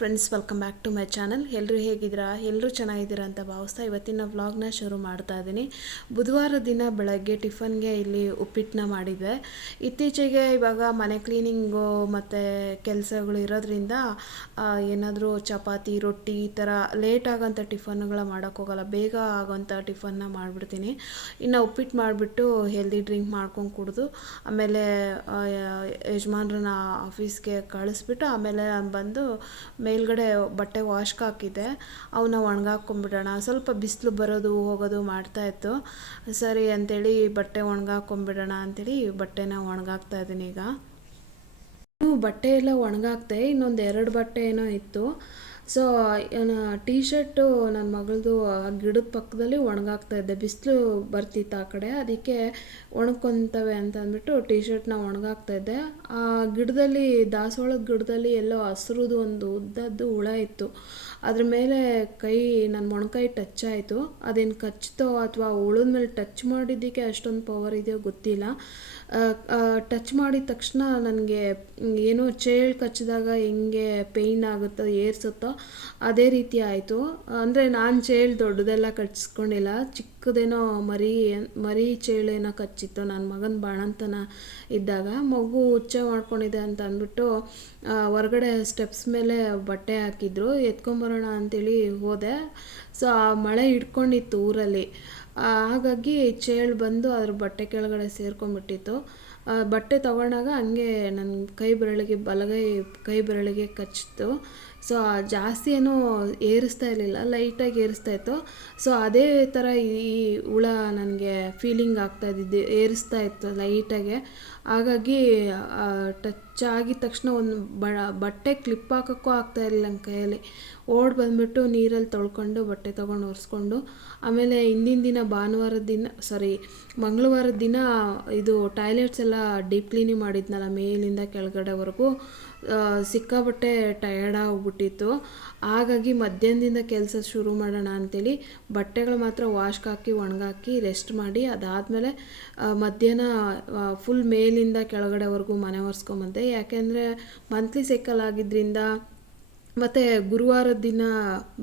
Friends welcome back to my channel ಎಲ್ಲರೂ ಹೇಗಿದ್ದೀರಾ? ಎಲ್ಲರೂ ಚೆನ್ನಾಗಿದ್ದೀರಾ ಅಂತ ಭಾವಿಸ್ತಾ ಇವತ್ತಿನ ವ್ಲಾಗ್ನ ಶುರು ಮಾಡ್ತಾ ಇದ್ದೀನಿ. ಬುಧವಾರ ದಿನ ಬೆಳಗ್ಗೆ ಟಿಫನ್ಗೆ ಇಲ್ಲಿ ಉಪ್ಪಿಟ್ಟನ್ನ ಮಾಡಿದ್ದೆ. ಇತ್ತೀಚೆಗೆ ಇವಾಗ ಮನೆ ಕ್ಲೀನಿಂಗು ಮತ್ತು ಕೆಲಸಗಳು ಇರೋದ್ರಿಂದ ಏನಾದರೂ ಚಪಾತಿ, ರೊಟ್ಟಿ ಈ ಥರ ಲೇಟ್ ಆಗೋಂಥ ಟಿಫನ್ಗಳ ಮಾಡೋಕ್ಕೋಗಲ್ಲ ಬೇಗ ಆಗೋಂಥ ಟಿಫನ್ನ ಮಾಡಿಬಿಡ್ತೀನಿ. ಇನ್ನು ಉಪ್ಪಿಟ್ಟು ಮಾಡಿಬಿಟ್ಟು ಹೆಲ್ದಿ ಡ್ರಿಂಕ್ ಮಾಡ್ಕೊಂಡು ಕುಡಿದು, ಆಮೇಲೆ ಯಜಮಾನ್ರನ್ನ ಆಫೀಸ್ಗೆ ಕಳಿಸ್ಬಿಟ್ಟು, ಆಮೇಲೆ ಬಂದು ಮೇಲ್ಗಡೆ ಬಟ್ಟೆ ವಾಶ್ಗೆ ಹಾಕಿದ್ದೆ. ಅವನ್ನ ಒಣಗಾಕೊಂಬಿಡೋಣ ಸ್ವಲ್ಪ ಬಿಸಿಲು ಬರೋದು, ಹೋಗೋದು ಮಾಡ್ತಾಯಿತ್ತು ಸರಿ ಅಂತೇಳಿ ಬಟ್ಟೆ ಒಣಗಾಕೊಂಬಿಡೋಣ ಅಂತೇಳಿ ಬಟ್ಟೆನ ಒಣಗಾಕ್ತಾ ಇದ್ದೀನಿ ಈಗ. ಬಟ್ಟೆ ಎಲ್ಲ ಒಣಗಾಕ್ತೆ ಇನ್ನೊಂದು ಎರಡು ಬಟ್ಟೆ ಏನೋ ಇತ್ತು. ಸೊ ಟೀ ಶರ್ಟು ನನ್ನ ಮಗಳದು ಗಿಡದ ಪಕ್ಕದಲ್ಲಿ ಒಣಗಾಗ್ತಾ ಇದ್ದೆ. ಬಿಸಿಲು ಬರ್ತಿತ್ತು ಆ ಕಡೆ. ಅದಕ್ಕೆ ಒಣಕೊತವೆ ಅಂತ ಅಂದ್ಬಿಟ್ಟು ಟೀ ಶರ್ಟ್ನ ಒಣಗಾಗ್ತಾ ಇದ್ದೆ. ಆ ಗಿಡದಲ್ಲಿ, ದಾಸವಾಳದ ಗಿಡದಲ್ಲಿ ಎಲ್ಲೋ ಹಸ್ರದ್ದು ಒಂದು ಉದ್ದದ್ದು ಹುಳ ಇತ್ತು. ಅದ್ರ ಮೇಲೆ ಕೈ ನನ್ನ ಮೊಣಕೈ ಟಚ್ ಆಯಿತು. ಅದೇನು ಕಚ್ತೋ ಅಥವಾ ಹುಳದ ಮೇಲೆ ಟಚ್ ಮಾಡಿದ್ದಕ್ಕೆ ಅಷ್ಟೊಂದು ಪವರ್ ಇದೆಯೋ ಗೊತ್ತಿಲ್ಲ. ಟಚ್ ಮಾಡಿದ ತಕ್ಷಣ ನನಗೆ, ಏನೋ ಚೇಳು ಕಚ್ಚಿದಾಗ ಹೆಂಗೆ ಪೇಯ್ನ್ ಆಗುತ್ತೋ, ಏರ್ಸುತ್ತೋ ಅದೇ ರೀತಿ ಆಯಿತು. ಅಂದರೆ ನಾನು ಚೇಳು ದೊಡ್ಡದೆಲ್ಲ ಕಟ್ಸ್ಕೊಂಡಿಲ್ಲ. ಚಿಕ್ಕದೇನೋ ಮರಿ ಮರಿ ಚೇಳೇನೋ ಕಚ್ಚಿತ್ತು ನನ್ನ ಮಗನ ಬಾಣಂತನ ಇದ್ದಾಗ. ಮಗು ಹುಚ್ಚ ಮಾಡ್ಕೊಂಡಿದೆ ಅಂತ ಅಂದ್ಬಿಟ್ಟು ಹೊರಗಡೆ ಸ್ಟೆಪ್ಸ್ ಮೇಲೆ ಬಟ್ಟೆ ಹಾಕಿದ್ರು. ಎತ್ಕೊಂಬರೋಣ ಅಂತೇಳಿ ಹೋದೆ. ಸೊ ಆ ಮಳೆ ಹಿಡ್ಕೊಂಡಿತ್ತು ಊರಲ್ಲಿ. ಹಾಗಾಗಿ ಚೇಳು ಬಂದು ಅದ್ರ ಬಟ್ಟೆ ಕೆಳಗಡೆ ಸೇರ್ಕೊಂಡ್ಬಿಟ್ಟಿತ್ತು. ಬಟ್ಟೆ ತಗೊಂಡಾಗ ಹಂಗೆ ನನ್ನ ಕೈ ಬೆರಳಿಗೆ, ಬಲಗೈ ಕೈ ಬೆರಳಿಗೆ ಕಚ್ಚಿತು ಸೊ ಜಾಸ್ತಿ ಏನೂ ಏರಿಸ್ತಾ ಇರಲಿಲ್ಲ, ಲೈಟಾಗಿ ಏರಿಸ್ತಾ ಇತ್ತು. ಸೊ ಅದೇ ಥರ ಈ ಹುಳ ನನಗೆ ಫೀಲಿಂಗ್ ಆಗ್ತಾ ಇದ್ದಿದ್ದು, ಏರಿಸ್ತಾ ಇತ್ತು ಲೈಟಾಗೆ. ಹಾಗಾಗಿ ಟಚ್ ಆಗಿದ ತಕ್ಷಣ ಒಂದು ಬ, ಬಟ್ಟೆ ಕ್ಲಿಪ್ ಹಾಕೋಕ್ಕೂ ಆಗ್ತಾ ಇರಲಿಲ್ಲ ನನ್ನ ಕೈಯಲ್ಲಿ. ಓಡ್ ಬಂದುಬಿಟ್ಟು ನೀರಲ್ಲಿ ತೊಳ್ಕೊಂಡು ಬಟ್ಟೆ ತೊಗೊಂಡು ಒರೆಸ್ಕೊಂಡು, ಆಮೇಲೆ ಹಿಂದಿನ ದಿನ ಭಾನುವಾರದ ದಿನ ಸಾರಿ ಮಂಗಳವಾರದ ದಿನ ಇದು ಟಾಯ್ಲೆಟ್ಸ್ ಎಲ್ಲ ಡೀಪ್ ಕ್ಲೀನಿಂಗ್ ಮಾಡಿದ್ನಲ್ಲ ಮೇಲಿಂದ ಕೆಳಗಡೆವರೆಗೂ ಸಿಕ್ಕಾಬಟ್ಟೆ ಟಯರ್ಡ್ ಆಗಿಬಿಟ್ಟಿತ್ತು. ಹಾಗಾಗಿ ಮಧ್ಯಾಹ್ನದಿಂದ ಕೆಲಸ ಶುರು ಮಾಡೋಣ ಅಂತೇಳಿ ಬಟ್ಟೆಗಳು ಮಾತ್ರ ವಾಶ್ಗೆ ಹಾಕಿ ಒಣಗಾಕಿ ರೆಸ್ಟ್ ಮಾಡಿ, ಅದಾದಮೇಲೆ ಮಧ್ಯಾಹ್ನ ಫುಲ್ ಮೇಲಿಂದ ಕೆಳಗಡೆವರೆಗೂ ಮನೆ ಒರೆಸ್ಕೊಂಬಂದೆ. ಯಾಕೆಂದರೆ ಮಂತ್ಲಿ ಸೈಕಲ್ ಆಗಿದ್ದರಿಂದ ಮತ್ತು ಗುರುವಾರದ ದಿನ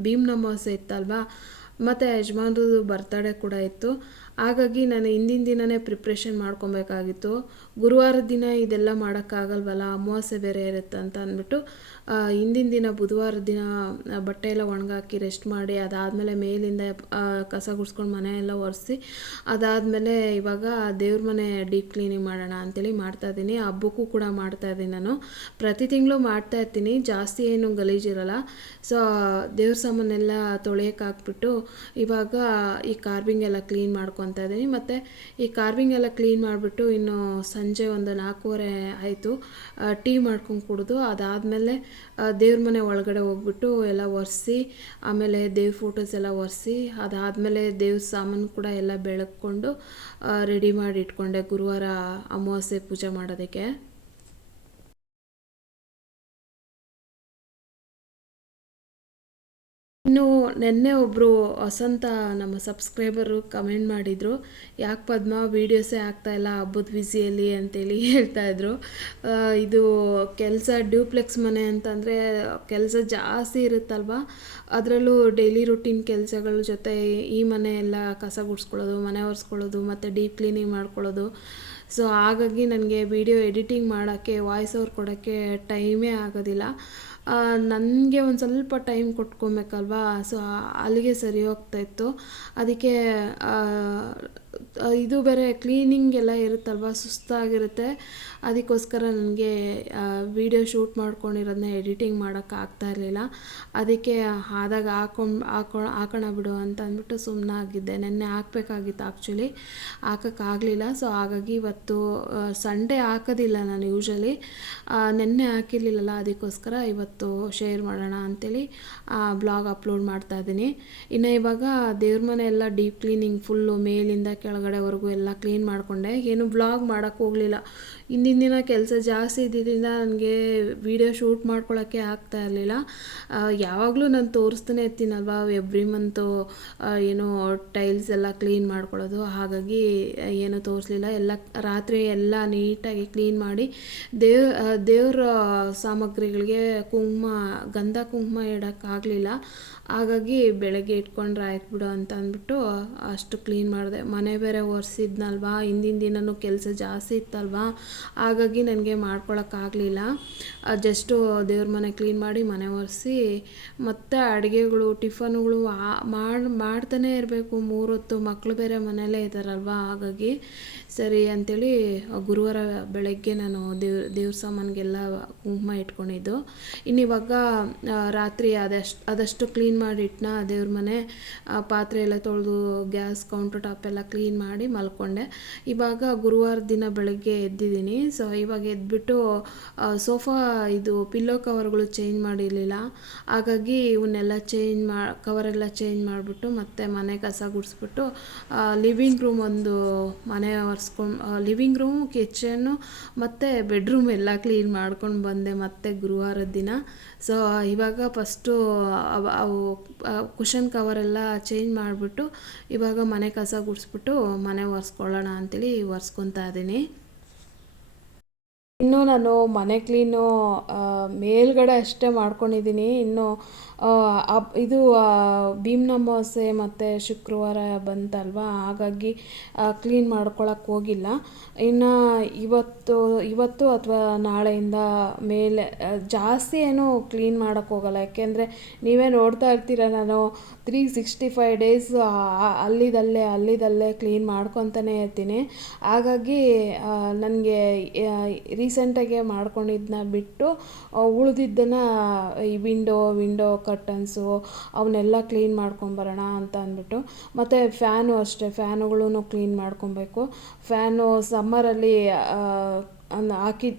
ಭೀಮ್ ಅಮಾವಾಸ್ಯೆ ಇತ್ತಲ್ವಾ, ಮತ್ತು ಯಜಮಾನ್ರದ್ದು ಬರ್ತಡೇ ಕೂಡ ಇತ್ತು. ಹಾಗಾಗಿ ನಾನು ಹಿಂದಿನ ದಿನವೇ ಪ್ರಿಪ್ರೇಷನ್ ಮಾಡ್ಕೊಬೇಕಾಗಿತ್ತು. ಗುರುವಾರದ ದಿನ ಇದೆಲ್ಲ ಮಾಡೋಕ್ಕಾಗಲ್ವಲ್ಲ? ಅಮಾವಾಸ್ಯೆ ಬೇರೆ ಇರುತ್ತೆ ಅಂತ ಅಂದ್ಬಿಟ್ಟು ಹಿಂದಿನ ದಿನ ಬುಧವಾರ ದಿನ ಬಟ್ಟೆ ಎಲ್ಲ ಒಣಗಾಕಿ ರೆಸ್ಟ್ ಮಾಡಿ, ಅದಾದಮೇಲೆ ಮೇಲಿಂದ ಕಸ ಗುಡಿಸ್ಕೊಂಡು ಮನೆ ಎಲ್ಲ ಒರೆಸಿ, ಅದಾದಮೇಲೆ ಇವಾಗ ದೇವ್ರ ಮನೆ ಡೀಪ್ ಕ್ಲೀನಿಂಗ್ ಮಾಡೋಣ ಅಂತೇಳಿ ಮಾಡ್ತಾ ಇದ್ದೀನಿ. ಹಬ್ಬಕ್ಕೂ ಕೂಡ ಮಾಡ್ತಾ ಇದ್ದೀನಿ ನಾನು. ಪ್ರತಿ ತಿಂಗಳು ಮಾಡ್ತಾ ಇರ್ತೀನಿ. ಜಾಸ್ತಿ ಏನು ಗಲೀಜಿರಲ್ಲ ಸೊ ದೇವ್ರ ಸಾಮಾನೆಲ್ಲ ತೊಳೆಯೋಕ್ಕಾಕ್ಬಿಟ್ಟು ಇವಾಗ ಈ ಕಾರ್ವಿಂಗ್ ಎಲ್ಲ ಕ್ಲೀನ್ ಮಾಡ್ಕೊತಾ ಇದ್ದೀನಿ. ಮತ್ತು ಈ ಕಾರ್ವಿಂಗ್ ಎಲ್ಲ ಕ್ಲೀನ್ ಮಾಡಿಬಿಟ್ಟು ಇನ್ನು ಸಂಜೆ ಒಂದು ನಾಲ್ಕೂವರೆ ಆಯಿತು. ಟೀ ಮಾಡ್ಕೊಂಡು ಕುಡಿದು ಅದಾದಮೇಲೆ ದೇವ್ರ ಮನೆ ಒಳಗಡೆ ಹೋಗ್ಬಿಟ್ಟು ಎಲ್ಲ ಒರೆಸಿ, ಆಮೇಲೆ ದೇವ್ರ ಫೋಟೋಸ್ ಎಲ್ಲ ಒರೆಸಿ, ಅದಾದಮೇಲೆ ದೇವ್ರ ಸಾಮಾನು ಕೂಡ ಎಲ್ಲ ಬೆಳಕೊಂಡು ರೆಡಿ ಮಾಡಿ ಇಟ್ಕೊಂಡೆ ಗುರುವಾರ ಅಮಾವಾಸ್ಯೆ ಪೂಜೆ ಮಾಡೋದಕ್ಕೆ. ಇನ್ನು ನಿನ್ನೆ ಒಬ್ಬರು ವಸಂತ ನಮ್ಮ ಸಬ್ಸ್ಕ್ರೈಬರು ಕಮೆಂಟ್ ಮಾಡಿದರು, ಯಾಕೆ ಪದ್ಮ ವೀಡಿಯೋಸೇ ಆಗ್ತಾಯಿಲ್ಲ ಹಬ್ಬದ ಬ್ಯುಸಿಯಲ್ಲಿ ಅಂತೇಳಿ ಹೇಳ್ತಾಯಿದ್ರು ಇದು ಕೆಲಸ ಡ್ಯೂಪ್ಲೆಕ್ಸ್ ಮನೆ ಅಂತಂದರೆ ಕೆಲಸ ಜಾಸ್ತಿ ಇರುತ್ತಲ್ವ? ಅದರಲ್ಲೂ ಡೈಲಿ ರುಟೀನ್ ಕೆಲಸಗಳ ಜೊತೆ ಈ ಮನೆ ಎಲ್ಲ ಕಸ ಗುಡಿಸ್ಕೊಳ್ಳೋದು, ಮನೆ ಒರೆಸ್ಕೊಳ್ಳೋದು, ಮತ್ತು ಡೀಪ್ ಕ್ಲೀನಿಂಗ್ ಮಾಡ್ಕೊಳ್ಳೋದು. ಸೊ ಹಾಗಾಗಿ ನನಗೆ ವಿಡಿಯೋ ಎಡಿಟಿಂಗ್ ಮಾಡೋಕ್ಕೆ ವಾಯ್ಸ್ ಓವರ್ ಕೊಡೋಕ್ಕೆ ಟೈಮೇ ಆಗೋದಿಲ್ಲ. ನನಗೆ ಒಂದು ಸ್ವಲ್ಪ ಟೈಮ್ ಕೊಟ್ಕೊಬೇಕಲ್ವಾ? ಸೊ ಅಲ್ಲಿಗೆ ಸರಿ ಹೋಗ್ತಾ ಇತ್ತು. ಅದಕ್ಕೆ ಇದು ಬೇರೆ ಕ್ಲೀನಿಂಗ್ ಎಲ್ಲ ಇರುತ್ತಲ್ವ, ಸುಸ್ತಾಗಿರುತ್ತೆ. ಅದಕ್ಕೋಸ್ಕರ ನನಗೆ ವಿಡಿಯೋ ಶೂಟ್ ಮಾಡ್ಕೊಂಡಿರೋದನ್ನ ಎಡಿಟಿಂಗ್ ಮಾಡೋಕ್ಕಾಗ್ತಾ ಇರಲಿಲ್ಲ. ಅದಕ್ಕೆ ಆದಾಗ ಹಾಕೊಂಡು, ಹಾಕೊ, ಹಾಕೋಣ ಬಿಡು ಅಂತ ಅಂದ್ಬಿಟ್ಟು ಸುಮ್ಮನೆ ಆಗಿದ್ದೆ. ನೆನ್ನೆ ಹಾಕ್ಬೇಕಾಗಿತ್ತು ಆ್ಯಕ್ಚುಲಿ ಹಾಕೋಕ್ಕಾಗಲಿಲ್ಲ ಸೊ ಹಾಗಾಗಿ ಇವತ್ತು ಸಂಡೇ ಹಾಕೋದಿಲ್ಲ ನಾನು ಯೂಶಲಿ ನೆನ್ನೆ ಹಾಕಿರ್ಲಿಲ್ಲಲ್ಲ, ಅದಕ್ಕೋಸ್ಕರ ಇವತ್ತು ಶೇರ್ ಮಾಡೋಣ ಅಂತೇಳಿ ಬ್ಲಾಗ್ ಅಪ್ಲೋಡ್ ಮಾಡ್ತಾ ಇದ್ದೀನಿ. ಇನ್ನು ಇವಾಗ ದೇವ್ರ ಮನೆ ಎಲ್ಲ ಡೀಪ್ ಕ್ಲೀನಿಂಗ್ ಫುಲ್ಲು ಮೇಲಿಂದ ಕೆಳಗಡೆವರೆಗೂ ಎಲ್ಲ ಕ್ಲೀನ್ ಮಾಡಿಕೊಂಡೆ. ಏನು ಬ್ಲಾಗ್ ಮಾಡೋಕ್ಕೆ ಹೋಗಲಿಲ್ಲ. ಹಿಂದಿನ ದಿನ ಕೆಲಸ ಜಾಸ್ತಿ ಇದ್ದಿದ್ದರಿಂದ ನನಗೆ ವಿಡಿಯೋ ಶೂಟ್ ಮಾಡ್ಕೊಳ್ಳೋಕ್ಕೆ ಆಗ್ತಾ ಇರಲಿಲ್ಲ. ಯಾವಾಗಲೂ ನಾನು ತೋರಿಸ್ತಾನೆ ಇರ್ತೀನಲ್ವ ಎವ್ರಿ ಮಂತು ಏನು ಟೈಲ್ಸ್ ಎಲ್ಲ ಕ್ಲೀನ್ ಮಾಡ್ಕೊಳ್ಳೋದು. ಹಾಗಾಗಿ ಏನೂ ತೋರಿಸ್ಲಿಲ್ಲ. ಎಲ್ಲ ರಾತ್ರಿ ಎಲ್ಲ ನೀಟಾಗಿ ಕ್ಲೀನ್ ಮಾಡಿ ದೇವ್ ದೇವ್ರ ಸಾಮಗ್ರಿಗಳಿಗೆ ಕುಂಕುಮ, ಗಂಧ ಕುಂಕುಮ ಇಡೋಕ್ಕಾಗಲಿಲ್ಲ ಹಾಗಾಗಿ ಬೆಳಗ್ಗೆ ಇಟ್ಕೊಂಡ್ರೆ ಆಯ್ತು ಬಿಡು ಅಂತ ಅಂದ್ಬಿಟ್ಟು ಅಷ್ಟು ಕ್ಲೀನ್ ಮಾಡಿದೆ. ಮನೆ ಬೇರೆ ಒರೆಸಿದ್ನಲ್ವಾ? ಹಿಂದಿನ ದಿನವೂ ಕೆಲಸ ಜಾಸ್ತಿ ಇತ್ತಲ್ವಾ? ಹಾಗಾಗಿ ನನಗೆ ಮಾಡ್ಕೊಳಕ್ಕಾಗಲಿಲ್ಲ ಜಸ್ಟು ದೇವ್ರ ಮನೆ ಕ್ಲೀನ್ ಮಾಡಿ ಮನೆ ಒರೆಸಿ, ಮತ್ತು ಅಡುಗೆಗಳು, ಟಿಫನ್ಗಳು ಮಾಡಿ, ಮಾಡ್ತಾನೆ ಇರಬೇಕು. ಮೂರೊತ್ತು ಮಕ್ಕಳು ಬೇರೆ ಮನೆಯಲ್ಲೇ ಇದ್ದಾರಲ್ವಾ ಹಾಗಾಗಿ ಸರಿ ಅಂಥೇಳಿ ಗುರುವಾರ ಬೆಳಗ್ಗೆ ನಾನು ದೇವ್ರ ದೇವ್ರ ಸಾಮಾನಿಗೆಲ್ಲ ಕುಂಕುಮ ಇಟ್ಕೊಂಡಿದ್ದು. ಇನ್ನಿವಾಗ ರಾತ್ರಿ ಅದಷ್ಟು ಅದಷ್ಟು ಕ್ಲೀನ್ ಮಾಡಿ ಇಟ್ನ, ದೇವ್ರ ಮನೆ ಪಾತ್ರೆ ಎಲ್ಲ ತೊಳೆದು ಗ್ಯಾಸ್ ಕೌಂಟರ್ ಟಾಪ್ ಎಲ್ಲ ಕ್ಲೀನ್ ಮಾಡಿ ಮಲ್ಕೊಂಡೆ. ಇವಾಗ ಗುರುವಾರ ದಿನ ಬೆಳಗ್ಗೆ ಎದ್ದಿದ್ದೀನಿ. ಸೊ, ಇವಾಗ ಎದ್ಬಿಟ್ಟು ಸೋಫಾ ಇದು ಪಿಲ್ಲೋ ಕವರ್ಗಳು ಚೇಂಜ್ ಮಾಡಿರಲಿಲ್ಲ. ಹಾಗಾಗಿ ಇವನ್ನೆಲ್ಲ ಚೇಂಜ್ ಮಾ ಕವರೆಲ್ಲ ಚೇಂಜ್ ಮಾಡಿಬಿಟ್ಟು ಮತ್ತೆ ಮನೆ ಕಸ ಗುಡಿಸ್ಬಿಟ್ಟು ಲಿವಿಂಗ್ ರೂಮ್ ಒಂದು ಮನೆ ಒರೆಸ್ಕೊಂಡು ಲಿವಿಂಗ್ ರೂಮು, ಕಿಚನ್ನು ಮತ್ತು ಬೆಡ್ರೂಮ್ ಎಲ್ಲ ಕ್ಲೀನ್ ಮಾಡ್ಕೊಂಡು ಬಂದೆ ಮತ್ತೆ ಗುರುವಾರದ ದಿನ. ಸೊ, ಇವಾಗ ಫಸ್ಟು ಅವು ಕುಷನ್ ಕವರೆಲ್ಲ ಚೇಂಜ್ ಮಾಡಿಬಿಟ್ಟು ಇವಾಗ ಮನೆ ಕಸ ಗುಡಿಸ್ಬಿಟ್ಟು ಮನೆ ಒರೆಸ್ಕೊಳ್ಳೋಣ ಅಂತೇಳಿ ಒರೆಸ್ಕೊತಾ ಇದ್ದೀನಿ. ಇನ್ನು ನಾನು ಮನೆ ಕ್ಲೀನು ಮೇಲ್ಗಡೆ ಅಷ್ಟೇ ಮಾಡ್ಕೊಂಡಿದ್ದೀನಿ. ಇನ್ನು ಇದು ಆ, ಭೀಮ್ನ ಅಮಾವಾಸ್ಯೆ ಮತ್ತು ಶುಕ್ರವಾರ ಬಂತಲ್ವಾ? ಹಾಗಾಗಿ ಕ್ಲೀನ್ ಮಾಡ್ಕೊಳಕ್ಕೆ ಹೋಗಿಲ್ಲ. ಇನ್ನು ಇವತ್ತು ಇವತ್ತು ಅಥವಾ ನಾಳೆಯಿಂದ ಮೇಲೆ ಜಾಸ್ತಿ ಏನು ಕ್ಲೀನ್ ಮಾಡೋಕ್ಕೆ ಹೋಗಲ್ಲ. ಯಾಕೆಂದರೆ ನೀವೇ ನೋಡ್ತಾ ಇರ್ತೀರ ನಾನು ತ್ರೀ ಸಿಕ್ಸ್ಟಿ ಫೈವ್ ಡೇಸ್ ಅಲ್ಲಿದಲ್ಲೇ ಅಲ್ಲಿದಲ್ಲೇ ಕ್ಲೀನ್ ಮಾಡ್ಕೊತಾನೆ ಇರ್ತೀನಿ. ಹಾಗಾಗಿ ನನಗೆ ರೀಸೆಂಟಾಗೆ ಮಾಡ್ಕೊಂಡಿದ್ದನ್ನ ಬಿಟ್ಟು ಉಳಿದಿದ್ದನ್ನು ಈ ವಿಂಡೋ ವಿಂಡೋ ಕರ್ಟನ್ಸು ಅವನ್ನೆಲ್ಲ ಕ್ಲೀನ್ ಮಾಡ್ಕೊಂಬರೋಣ ಅಂತ ಅಂದ್ಬಿಟ್ಟು, ಮತ್ತು ಫ್ಯಾನು ಅಷ್ಟೇ ಫ್ಯಾನುಗಳೂ ಕ್ಲೀನ್ ಮಾಡ್ಕೊಬೇಕು. ಫ್ಯಾನು ಸಮ್ಮರಲ್ಲಿ ಅನ್ನ ಹಾಕಿ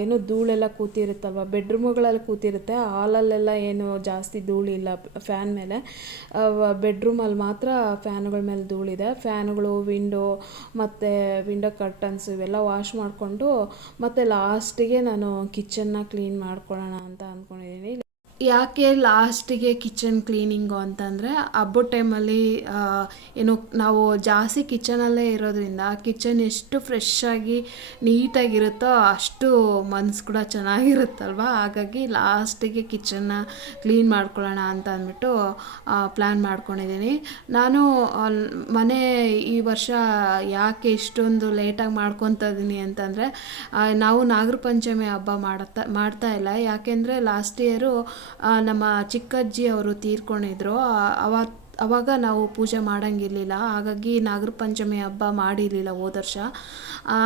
ಏನು ಧೂಳೆಲ್ಲ ಕೂತಿರುತ್ತಲ್ವ? ಬೆಡ್ರೂಮುಗಳಲ್ಲಿ ಕೂತಿರುತ್ತೆ. ಹಾಲಲ್ಲೆಲ್ಲ ಏನು ಜಾಸ್ತಿ ಧೂಳಿಲ್ಲ ಫ್ಯಾನ್ ಮೇಲೆ. ಬೆಡ್ರೂಮಲ್ಲಿ ಮಾತ್ರ ಫ್ಯಾನುಗಳ ಮೇಲೆ ಧೂಳಿದೆ. ಫ್ಯಾನುಗಳು, ವಿಂಡೋ, ಮತ್ತು ವಿಂಡೋ ಕರ್ಟನ್ಸ್ ಇವೆಲ್ಲ ವಾಶ್ ಮಾಡಿಕೊಂಡು ಮತ್ತು ಲಾಸ್ಟಿಗೆ ನಾನು ಕಿಚನ್ನ ಕ್ಲೀನ್ ಮಾಡ್ಕೊಳ್ಳೋಣ ಅಂತ ಅಂದ್ಕೊಂಡಿದ್ದೀನಿ ಯಾಕೆ ಲಾಸ್ಟಿಗೆ ಕಿಚನ್ ಕ್ಲೀನಿಂಗು ಅಂತಂದರೆ, ಹಬ್ಬದ ಟೈಮಲ್ಲಿ ಏನು ನಾವು ಜಾಸ್ತಿ ಕಿಚನಲ್ಲೇ ಇರೋದ್ರಿಂದ ಕಿಚನ್ ಎಷ್ಟು ಫ್ರೆಶ್ ಆಗಿ ನೀಟಾಗಿರುತ್ತೋ ಅಷ್ಟು ಮನ್ಸು ಕೂಡ ಚೆನ್ನಾಗಿರುತ್ತಲ್ವ? ಹಾಗಾಗಿ ಲಾಸ್ಟಿಗೆ ಕಿಚನ್ನ ಕ್ಲೀನ್ ಮಾಡ್ಕೊಳ್ಳೋಣ ಅಂತ ಅಂದ್ಬಿಟ್ಟು ಪ್ಲ್ಯಾನ್ ಮಾಡ್ಕೊಂಡಿದ್ದೀನಿ. ನಾನು ಮನೆ ಈ ವರ್ಷ ಯಾಕೆ ಇಷ್ಟೊಂದು ಲೇಟಾಗಿ ಮಾಡ್ಕೊತಾ ಇದ್ದೀನಿ ಅಂತಂದರೆ ನಾವು ನಾಗರ ಪಂಚಮಿ ಹಬ್ಬ ಮಾಡುತ್ತಾ, ಮಾಡ್ತಾ ಇಲ್ಲ. ಯಾಕೆಂದರೆ ಲಾಸ್ಟ್ ಇಯರು ನಮ್ಮ ಚಿಕ್ಕಜ್ಜಿ ಅವರು ತೀರ್ಕೊಂಡಿದ್ರು ಅವತ್ತು ಅವಾಗ ನಾವು ಪೂಜೆ ಮಾಡೋಂಗಿರ್ಲಿಲ್ಲ. ಹಾಗಾಗಿ ನಾಗರ ಪಂಚಮಿ ಹಬ್ಬ ಮಾಡಿರಲಿಲ್ಲ ಹೋದ ವರ್ಷ.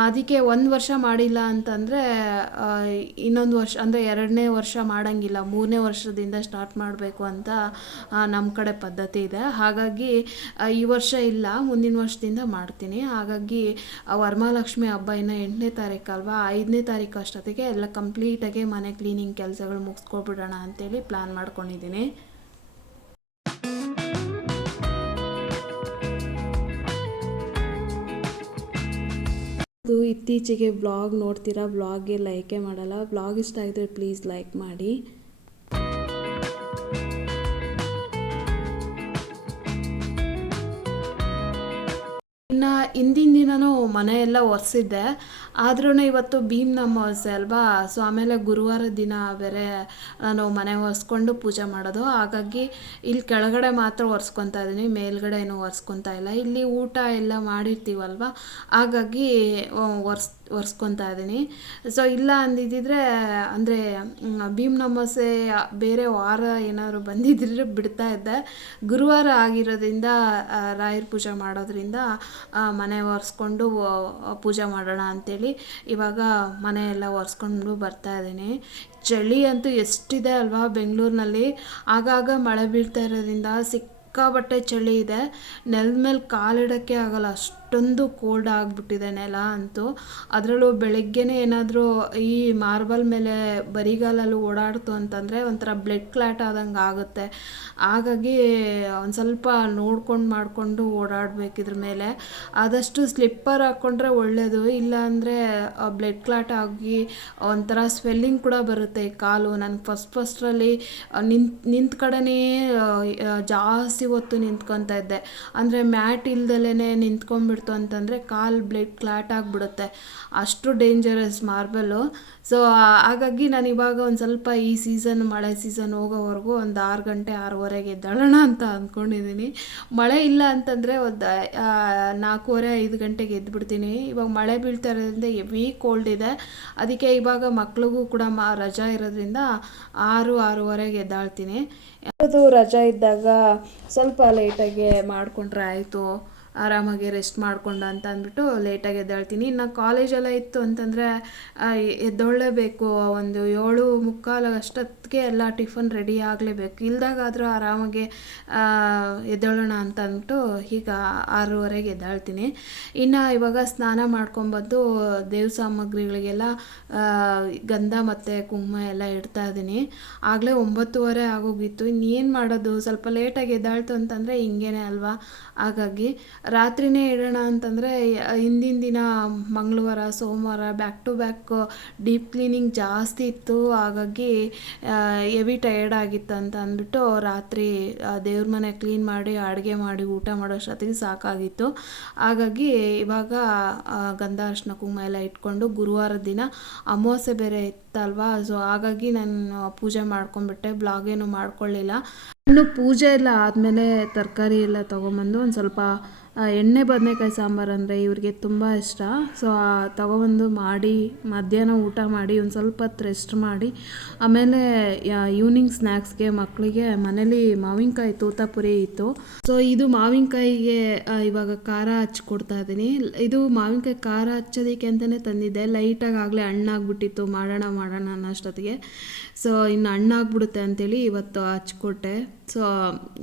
ಅದಕ್ಕೆ ಒಂದು ವರ್ಷ ಮಾಡಿಲ್ಲ ಅಂತಂದರೆ ಇನ್ನೊಂದು ವರ್ಷ, ಅಂದರೆ ಎರಡನೇ ವರ್ಷ ಮಾಡೋಂಗಿಲ್ಲ. ಮೂರನೇ ವರ್ಷದಿಂದ ಸ್ಟಾರ್ಟ್ ಮಾಡಬೇಕು ಅಂತ ನಮ್ಮ ಕಡೆ ಪದ್ಧತಿ ಇದೆ. ಹಾಗಾಗಿ ಈ ವರ್ಷ ಇಲ್ಲ, ಮುಂದಿನ ವರ್ಷದಿಂದ ಮಾಡ್ತೀನಿ. ಹಾಗಾಗಿ ವರ್ಮಹಾಲಕ್ಷ್ಮಿ ಹಬ್ಬ ಇನ್ನು ಎಂಟನೇ ತಾರೀಕು ಅಲ್ವಾ? ಐದನೇ ತಾರೀಕು ಅಷ್ಟೊತ್ತಿಗೆ ಎಲ್ಲ ಕಂಪ್ಲೀಟಾಗಿ ಮನೆ ಕ್ಲೀನಿಂಗ್ ಕೆಲಸಗಳು ಮುಗಿಸ್ಕೊಬಿಡೋಣ ಅಂತೇಳಿ ಪ್ಲ್ಯಾನ್ ಮಾಡ್ಕೊಂಡಿದ್ದೀನಿ. ಇದು ಇತ್ತೀಚೆಗೆ ಬ್ಲಾಗ್ ನೋಡ್ತೀರಾ ಬ್ಲಾಗ್ಗೆ ಲೈಕೇ ಮಾಡಲ್ಲ. ಬ್ಲಾಗ್ ಇಷ್ಟ ಆಗಿದ್ರೆ ಪ್ಲೀಸ್ ಲೈಕ್ ಮಾಡಿ. ಇನ್ನು ಹಿಂದಿನ ದಿನನೂ ಮನೆಯೆಲ್ಲ ಒರೆಸಿದ್ದೆ. ಆದ್ರೂ ಇವತ್ತು ಭೀಮ್ನ ಅಮಾವಾಸ್ಯೆ ಅಲ್ವಾ? ಸೊ, ಆಮೇಲೆ ಗುರುವಾರ ದಿನ ಬೇರೆ ನಾನು ಮನೆ ಒರೆಸ್ಕೊಂಡು ಪೂಜೆ ಮಾಡೋದು. ಹಾಗಾಗಿ ಇಲ್ಲಿ ಕೆಳಗಡೆ ಮಾತ್ರ ಒರೆಸ್ಕೊತಾ ಇದ್ದೀನಿ, ಮೇಲ್ಗಡೆ ಏನು ಒರೆಸ್ಕೊತಾ ಇಲ್ಲ. ಇಲ್ಲಿ ಊಟ ಎಲ್ಲ ಮಾಡಿರ್ತೀವಲ್ವಾ? ಹಾಗಾಗಿ ಒರೆಸ್ ಒರೆಸ್ಕೊತಾ ಇದ್ದೀನಿ. ಸೊ ಇಲ್ಲ ಅಂದಿದ್ದಿದ್ರೆ ಅಂದರೆ ಭೀಮ್ ಅಮಾವಾಸ್ಯೆ ಬೇರೆ ವಾರ ಏನಾದ್ರು ಬಂದಿದ್ದರೆ ಬಿಡ್ತಾ ಇದ್ದೆ. ಗುರುವಾರ ಆಗಿರೋದ್ರಿಂದ ರಾಯರ್ ಪೂಜೆ ಮಾಡೋದ್ರಿಂದ ಮನೆ ಒರೆಸ್ಕೊಂಡು ಪೂಜೆ ಮಾಡೋಣ ಅಂಥೇಳಿ ಇವಾಗ ಮನೆಯೆಲ್ಲ ಒರೆಸ್ಕೊಂಡು ಬರ್ತಾ ಇದ್ದೀನಿ. ಚಳಿ ಅಂತೂ ಎಷ್ಟಿದೆ ಅಲ್ವಾ ಬೆಂಗಳೂರಿನಲ್ಲಿ. ಆಗಾಗ ಮಳೆ ಬೀಳ್ತಾ ಇರೋದ್ರಿಂದ ಸಿಕ್ಕಾಬಟ್ಟೆ ಚಳಿ ಇದೆ. ನೆಲದ ಮೇಲೆ ಕಾಲಿಡೋಕ್ಕೆ ಆಗಲ್ಲ. ಅಷ್ಟೊಂದು ಕೋಲ್ಡ್ ಆಗಿಬಿಟ್ಟಿದೆ ನೆಲ ಅಂತೂ. ಅದರಲ್ಲೂ ಬೆಳಗ್ಗೆನೇ ಏನಾದರೂ ಈ ಮಾರ್ಬಲ್ ಮೇಲೆ ಬರಿಗಾಲಲ್ಲಿ ಓಡಾಡ್ತು ಅಂತಂದರೆ ಒಂಥರ ಬ್ಲಡ್ ಕ್ಲಾಟ್ ಆದಂಗೆ ಆಗುತ್ತೆ. ಹಾಗಾಗಿ ಒಂದು ಸ್ವಲ್ಪ ನೋಡ್ಕೊಂಡು ಮಾಡಿಕೊಂಡು ಓಡಾಡ್ಬೇಕು ಇದ್ರ ಮೇಲೆ. ಆದಷ್ಟು ಸ್ಲಿಪ್ಪರ್ ಹಾಕ್ಕೊಂಡ್ರೆ ಒಳ್ಳೆಯದು ಇಲ್ಲ ಬ್ಲಡ್ ಕ್ಲಾಟ್ ಆಗಿ ಒಂಥರ ಸ್ವೆಲ್ಲಿಂಗ್ ಕೂಡ ಬರುತ್ತೆ ಕಾಲು. ನನಗೆ ಫಸ್ಟ್ ಫಸ್ಟ್ರಲ್ಲಿ ನಿಂತ್, ನಿಂತ ಕಡೆನೇ ಜಾಸ್ತಿ ಹೊತ್ತು ನಿಂತ್ಕೊತಾ ಇದ್ದೆ. ಅಂದರೆ ಮ್ಯಾಟ್ ಇಲ್ದಲೇ ನಿಂತ್ಕೊಂಡ್ಬಿಡ್ತಾ ಮಾಡಿತು ಅಂತಂದರೆ ಕಾಲು ಬ್ಲಡ್ ಕ್ಲಾಟ್ ಆಗಿಬಿಡುತ್ತೆ. ಅಷ್ಟು ಡೇಂಜರಸ್ ಮಾರ್ಬಲ್ಲು ಸೊ ಹಾಗಾಗಿ ನಾನು ಇವಾಗ ಒಂದು ಸ್ವಲ್ಪ ಈ ಸೀಸನ್ ಮಳೆ ಸೀಸನ್ ಹೋಗೋವರೆಗೂ ಒಂದು ಆರು ಗಂಟೆ, ಆರೂವರೆಗೆ ಎದ್ದಾಳೋಣ ಅಂತ ಅಂದ್ಕೊಂಡಿದ್ದೀನಿ ಮಳೆ ಇಲ್ಲ ಅಂತಂದರೆ ಒಂದು ನಾಲ್ಕೂವರೆ, ಐದು ಗಂಟೆಗೆ ಎದ್ಬಿಡ್ತೀನಿ. ಇವಾಗ ಮಳೆ ಬೀಳ್ತಾ ಇರೋದ್ರಿಂದ ಹೆವಿ ಕೋಲ್ಡ್ ಇದೆ. ಅದಕ್ಕೆ ಇವಾಗ ಮಕ್ಳಿಗೂ ಕೂಡ ಮ, ರಜಾ ಇರೋದ್ರಿಂದ ಆರು, ಆರೂವರೆಗೆ ಎದ್ದಾಳ್ತೀನಿ. ಅದು ರಜಾ ಇದ್ದಾಗ ಸ್ವಲ್ಪ ಲೇಟಾಗಿ ಮಾಡಿಕೊಂಡ್ರೆ ಆಯಿತು. ಆರಾಮಾಗಿ ರೆಸ್ಟ್ ಮಾಡ್ಕೊಂಡು ಅಂತ ಅಂದ್ಬಿಟ್ಟು ಲೇಟಾಗಿ ಎದ್ದೇಳ್ತೀನಿ. ಇನ್ನು ಕಾಲೇಜೆಲ್ಲ ಇತ್ತು ಅಂತಂದರೆ ಎದ್ದೊಳ್ಳೇಬೇಕು. ಒಂದು ಏಳು ಮುಕ್ಕಾಲು ಅಷ್ಟೊತ್ತಿಗೆ ಎಲ್ಲ ಟಿಫನ್ ರೆಡಿ ಆಗಲೇಬೇಕು. ಇಲ್ದಾಗಾದರೂ ಆರಾಮಾಗಿ ಎದ್ದೇಳೋಣ ಅಂತ ಅಂದ್ಬಿಟ್ಟು ಈಗ ಆರೂವರೆಗೆ ಎದ್ದೇಳ್ತೀನಿ. ಇನ್ನು ಇವಾಗ ಸ್ನಾನ ಮಾಡ್ಕೊಂಬಂದು ದೇವ್ ಸಾಮಗ್ರಿಗಳಿಗೆಲ್ಲ ಗಂಧ ಮತ್ತು ಕುಂಕುಮ ಎಲ್ಲ ಇಡ್ತಾ ಇದ್ದೀನಿ. ಆಗಲೇ ಒಂಬತ್ತುವರೆ ಆಗೋಗಿತ್ತು. ಇನ್ನೇನು ಮಾಡೋದು? ಸ್ವಲ್ಪ ಲೇಟಾಗಿ ಎದ್ದಾಳ್ತು ಅಂತಂದರೆ ಹಿಂಗೇನೆ ಅಲ್ವಾ? ಹಾಗಾಗಿ ರಾತ್ರಿನೇ ಇಡೋಣ ಅಂತಂದರೆ, ಹಿಂದಿನ ದಿನ ಮಂಗಳವಾರ, ಸೋಮವಾರ back to back deep cleaning ಜಾಸ್ತಿ ಇತ್ತು. ಹಾಗಾಗಿ ಹೆವಿ ಟಯರ್ಡ್ ಆಗಿತ್ತು ಅಂತ ಅಂದ್ಬಿಟ್ಟು ರಾತ್ರಿ ದೇವ್ರ ಮನೆ ಕ್ಲೀನ್ ಮಾಡಿ, ಅಡುಗೆ ಮಾಡಿ, ಊಟ ಮಾಡೋಷ್ಟೊತ್ತಿಗೆ ಸಾಕಾಗಿತ್ತು. ಹಾಗಾಗಿ ಇವಾಗ ಗಂಧ ಅರ್ಶಿನ ಕುಂಕುಮ ಎಲ್ಲ ಇಟ್ಕೊಂಡು ಗುರುವಾರದ ದಿನ ಅಮಾವಾಸ್ಯೆ ಬೇರೆ ಇತ್ತಲ್ವಾ? ಸೊ ಹಾಗಾಗಿ ನಾನು ಪೂಜೆ ಮಾಡ್ಕೊಂಡ್ಬಿಟ್ಟೆ. ಬ್ಲಾಗ್ ಏನು ಮಾಡ್ಕೊಳ್ಳಿಲ್ಲ. ಇನ್ನು ಪೂಜೆ ಎಲ್ಲ ಆದಮೇಲೆ ತರಕಾರಿ ಎಲ್ಲ ತೊಗೊಂಬಂದು ಒಂದು ಸ್ವಲ್ಪ ಎಣ್ಣೆ ಬದನೆಕಾಯಿ ಸಾಂಬಾರು ಅಂದರೆ ಇವ್ರಿಗೆ ತುಂಬ ಇಷ್ಟ. ಸೊ ತಗೊಬಂದು ಮಾಡಿ, ಮಧ್ಯಾಹ್ನ ಊಟ ಮಾಡಿ, ಒಂದು ಸ್ವಲ್ಪ ಹೊತ್ತು ರೆಸ್ಟ್ ಮಾಡಿ. ಆಮೇಲೆ ಈವ್ನಿಂಗ್ ಸ್ನ್ಯಾಕ್ಸ್ಗೆ ಮಕ್ಕಳಿಗೆ ಮನೇಲಿ ಮಾವಿನಕಾಯಿ ತೋತಾಪುರಿ ಇತ್ತು. ಸೊ ಇದು ಮಾವಿನಕಾಯಿಗೆ ಇವಾಗ ಖಾರ ಹಚ್ಕೊಡ್ತಾ ಇದ್ದೀನಿ ಇದು ಮಾವಿನಕಾಯಿ ಖಾರ ಹಚ್ಚೋದಕ್ಕೆ ಅಂತಲೇ ತಂದಿದ್ದೆ. ಲೈಟಾಗಿ ಆಗಲೇ ಹಣ್ಣಾಗ್ಬಿಟ್ಟಿತ್ತು ಮಾಡೋಣ ಮಾಡೋಣ ಅನ್ನೋಷ್ಟೊತ್ತಿಗೆ ಸೊ ಇನ್ನು ಹಣ್ಣಾಗ್ಬಿಡುತ್ತೆ ಅಂತೇಳಿ ಇವತ್ತು ಹಚ್ಕೊಟ್ಟೆ. ಸೊ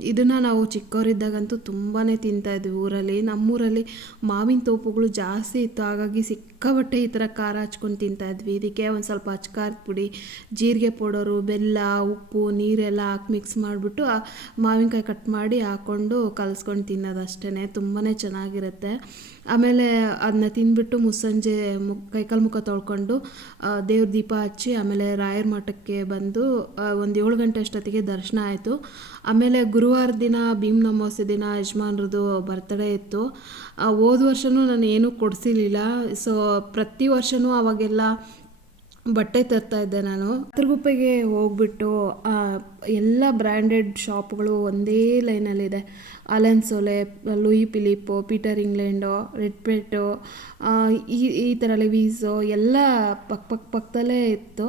ಇದನ್ನು ನಾವು ಚಿಕ್ಕವರಿದ್ದಾಗಂತೂ ತುಂಬಾ ತಿಂತಾಯಿದ್ವಿ ಊರಲ್ಲಿ. ನಮ್ಮೂರಲ್ಲಿ ಮಾವಿನ ತೋಪುಗಳು ಜಾಸ್ತಿ ಇತ್ತು. ಹಾಗಾಗಿ ಸಿಕ್ಕಾಬಟ್ಟೆ ಈ ಥರ ಖಾರ ಹಚ್ಕೊಂಡು ತಿಂತಾಯಿದ್ವಿ ಇದಕ್ಕೆ ಒಂದು ಸ್ವಲ್ಪ ಅಚ್ಕಾರದ ಪುಡಿ, ಜೀರಿಗೆ ಪೌಡರು, ಬೆಲ್ಲ, ಉಪ್ಪು, ನೀರೆಲ್ಲ ಹಾಕಿ ಮಿಕ್ಸ್ ಮಾಡಿಬಿಟ್ಟು ಮಾವಿನಕಾಯಿ ಕಟ್ ಮಾಡಿ ಹಾಕ್ಕೊಂಡು ಕಲಿಸ್ಕೊಂಡು ತಿನ್ನೋದು ಅಷ್ಟೇ ತುಂಬಾ ಚೆನ್ನಾಗಿರುತ್ತೆ. ಆಮೇಲೆ ಅದನ್ನ ತಿಂದ್ಬಿಟ್ಟು ಮುಸ್ಸಂಜೆ ಮು, ಕೈಕಾಲು ಮುಖ ತೊಳ್ಕೊಂಡು ದೇವ್ರ ದೀಪ ಹಚ್ಚಿ, ಆಮೇಲೆ ರಾಯರ ಮಠಕ್ಕೆ ಬಂದು ಒಂದು ಏಳು ಗಂಟೆ ಅಷ್ಟೊತ್ತಿಗೆ ದರ್ಶನ ಆಯಿತು. ಆಮೇಲೆ ಗುರುವಾರ ದಿನ, ಭೀಮ್ ಅಮಾವಾಸ್ಯೆ ದಿನ ಯಜಮಾನ್ರದ್ದು ಬರ್ತಡೇ ಇತ್ತು. ಹೋದ ವರ್ಷವೂ ನಾನು ಏನೂ ಕೊಡಿಸಿರ್ಲಿಲ್ಲ. ಸೊ, ಪ್ರತಿ ವರ್ಷವೂ ಅವಾಗೆಲ್ಲ ಬಟ್ಟೆ ತರ್ತಾ ಇದ್ದೆ ನಾನು. ತಿರುಗುಪ್ಪೆಗೆ ಹೋಗ್ಬಿಟ್ಟು ಎಲ್ಲ ಬ್ರ್ಯಾಂಡೆಡ್ ಶಾಪ್ಗಳು ಒಂದೇ ಲೈನಲ್ಲಿದೆ. Allen Solly Louis Philippe Peter England red ಪೆಟ್ಟು ಈ ಈ ಥರ ಲೆವೀಸು ಎಲ್ಲ ಪಕ್ಕ ಪಕ್ಕ ಪಕ್ಕದಲ್ಲೇ ಇತ್ತು.